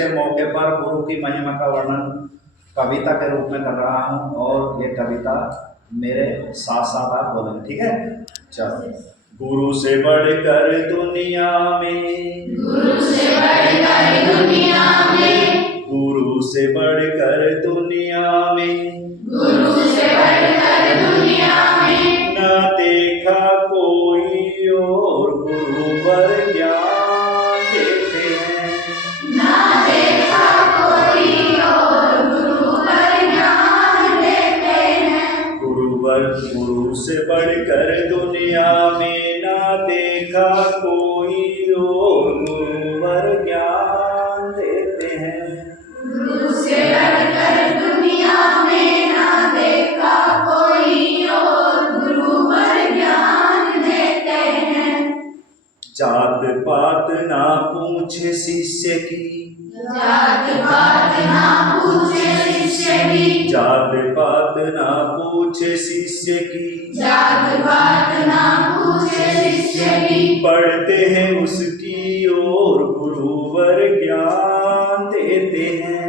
के मौके पर गुरु की महिमा का वर्णन कविता के रूप में कर रहा हूँ और ये कविता मेरे साथ साथ आप बोलेंगे, ठीक है? चलो। गुरु से बढ़कर दुनिया में, गुरु से बढ़कर दुनिया में, गुरु से बढ़कर दुनिया में, गुरु से बढ़कर दुनिया में, न देखा कोई और गुरुवर ज्ञान देते हैं, ना देखा कोई और गुरुवर ज्ञान देते हैं। गुरु से बढ़कर दुनिया में ना देखा कोई और गुरुवर ज्ञान देते हैं। गुरु से बढ़कर दुनिया में ना देखा कोई और गुरुवर ज्ञान देते हैं। जात पात ना पूछे शिष्य की, जात पात ना पूछे शिष्य की, जात पात ना पूछे शिष्य की, जात पात ना पूछे शिष्य की, पढ़ते हैं उसकी और गुरुवर ज्ञान देते हैं।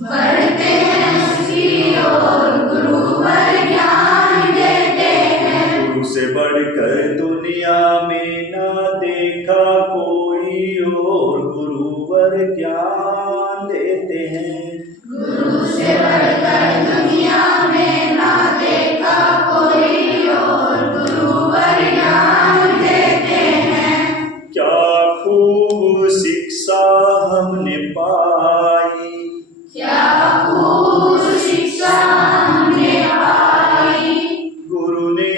पढ़ते हैं उसकी और गुरुवर ज्ञान देते हैं। गुरु से बढ़कर दुनिया में ना देखा कोई और गुरुवर ज्ञान देते हैं। गुरु से बढ़कर दुनिया में ना देखा कोई और गुरुवर ज्ञान देते हैं। क्या खूब शिक्षा हमने पाई, क्या खूब शिक्षा हमने पाई, गुरु ने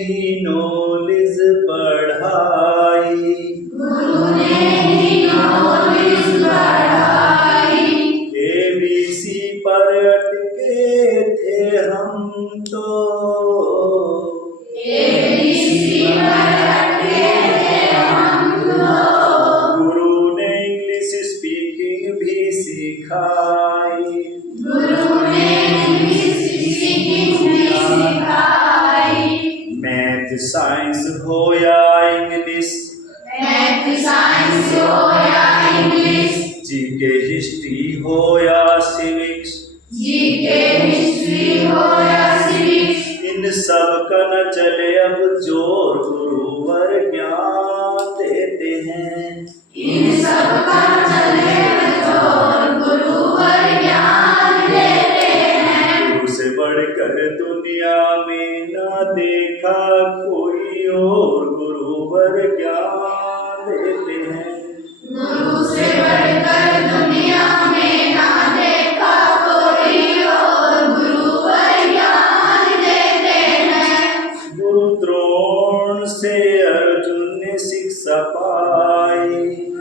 ही नॉलेज बढ़ाई, गुरु ने ही नॉलेज बढ़ाई। ABC पर अटके थे हम तो, ABC पर अटके थे हम लोग, गुरु ने इंग्लिश स्पीकिंग भी सिखाई, गुरु ने इंग्लिश स्पीकिंग भी सिखाई। मैथ साइंस हो या इंग्लिश, मैथ साइंस हो या इंग्लिश, जीके हिस्ट्री हो या सिविक्स, जीके हिस्ट्री हो या सिविक्स, इन सब का न चले अब जोर गुरुवर ज्ञान देते हैं। इन सब का चले बचोर गुरुवर ज्ञान देते हैं। गुरु से बढ़कर दुनिया में ना देखा कोई और गुरुवर ज्ञान देते हैं। गुरु से बढ़कर दुनिया में ना देखा कोई और गुरुवर ज्ञान देते हैं। गुरु द्रोण से अर्जुन ने शिक्षा पाई,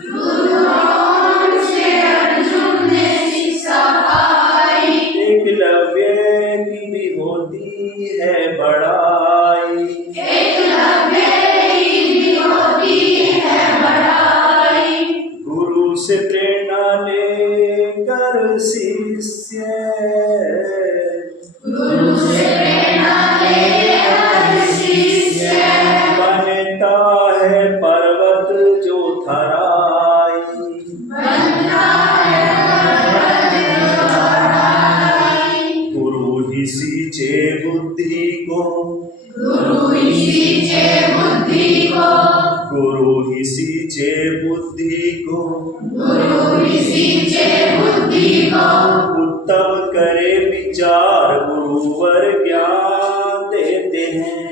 गुरु द्रोण से अर्जुन ने शिक्षा पाई, एकलव्य की भी होती है बड़ाई, एकलव्य की भी होती है बड़ाई। गुरु से प्रेरणा लेकर शिष्य, गुरु से प्रेरणा लेकर शिष्य, बनता है पर्वत जो थराई, बनता है पर्वत जो थराई। गुरु ही सींचे बुद्धि को, गुरु ही सींचे बुद्धि को, गुरु ही सींचे बुद्धि को, गुरु ही सींचे बुद्धि को, उत्तम करे विचार गुरुवर ज्ञान देते हैं।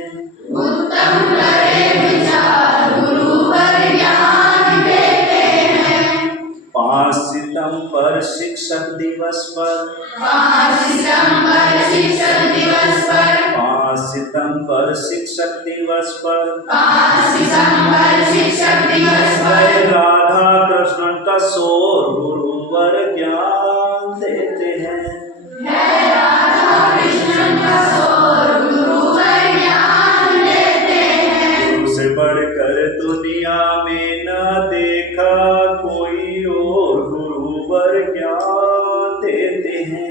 उत्तम करे विचार गुरुवर ज्ञान देते हैं। 5 सितंबर शिक्षक दिवस पर, 5 सितंबर शिक्षक दिवस पर, 5 सितंबर शिक्षक दिवस पर, 5 सितंबर शिक्षक दिवस पर, राधा कृष्ण का शोर गुरुवर ज्ञान देते हैं। है राधा कृष्ण का शोर गुरुवर ज्ञान देते हैं। गुरु से बढ़कर दुनिया में ना देखा कोई और गुरुवर ज्ञान देते हैं।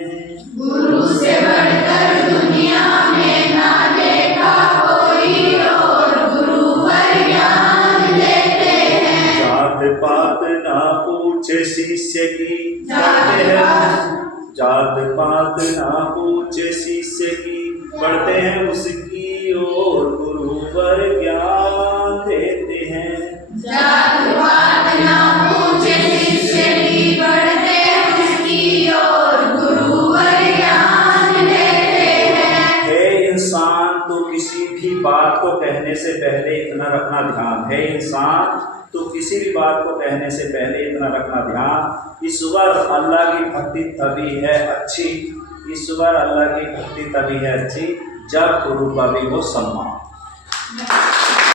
गुरु से बढ़कर दुनिया में ना देखा कोई और गुरुवर ज्ञान देते हैं। जात पात ना पूछे शिष्य शिष्य की जात करते हैं पात। जात पात ना पूछे शिष्य की, पढ़ते हैं उसकी ओर गुरुवर ज्ञान देते हैं। जात पात ना पूछे शिष्य की, बढ़ते उसकी ओर गुरुवर ज्ञान देते हैं। हे इंसान, तो किसी भी बात को कहने से पहले इतना रखना ध्यान, है इंसान तो किसी भी बात को कहने से पहले इतना रखना ध्यान, ईश्वर अल्लाह की भक्ति तभी है अच्छी, ईश्वर अल्लाह की भक्ति तभी है अच्छी जब गुरु का भी हो सम्मान।